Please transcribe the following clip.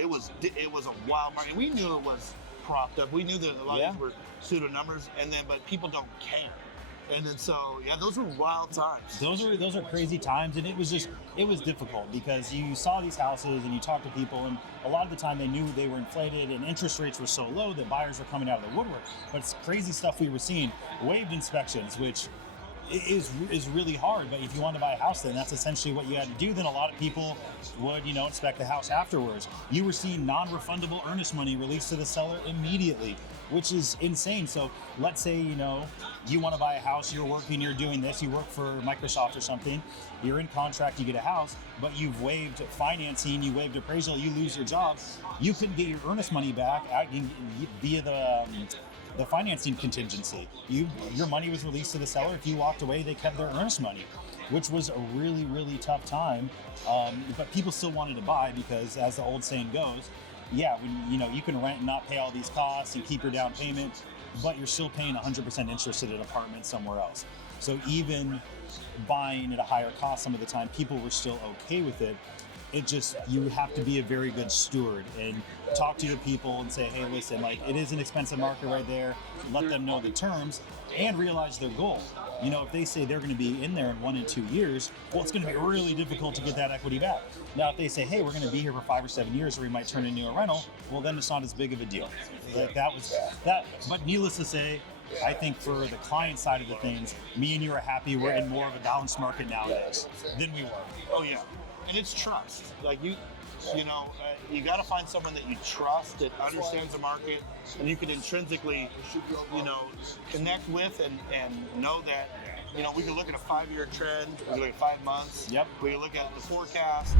it was a wild market. We knew it was propped up. We knew that a lot of these were pseudo numbers, but people don't care. And then those were wild times. Those are crazy times, and it was difficult because you saw these houses and you talked to people, and a lot of the time they knew they were inflated and interest rates were so low that buyers were coming out of the woodwork. But it's crazy stuff we were seeing. Waived inspections, which is really hard, but if you want to buy a house, then that's essentially what you had to do. Then a lot of people would, inspect the house afterwards. You were seeing non-refundable earnest money released to the seller immediately, which is insane. So let's say, you want to buy a house, you're working, you're doing this, you work for Microsoft or something, you're in contract, you get a house, but you've waived financing, you waived appraisal, you lose your job, you couldn't get your earnest money back via the financing contingency. Your money was released to the seller. If you walked away, they kept their earnest money, which was a really, really tough time. But people still wanted to buy because, as the old saying goes, when you can rent and not pay all these costs and keep your down payment, but you're still paying 100% interest at an apartment somewhere else. So even buying at a higher cost some of the time, people were still okay with it. You have to be a very good steward and talk to your people and say, hey, listen, it is an expensive market right there. Let them know the terms and realize their goal. If they say they're going to be in there in 1 and 2 years, well, it's going to be really difficult to get that equity back. Now, if they say, hey, we're going to be here for 5 or 7 years, or we might turn into a rental, well, then it's not as big of a deal. But needless to say, I think for the client side of the things, me and you are happy we're in more of a balanced market nowadays than we were. Oh, yeah. And it's trust. You got to find someone that you trust, that understands the market, and you can intrinsically, connect with and know that, we can look at a 5-year trend, we can look at 5 months, Yep. we can look at the forecast,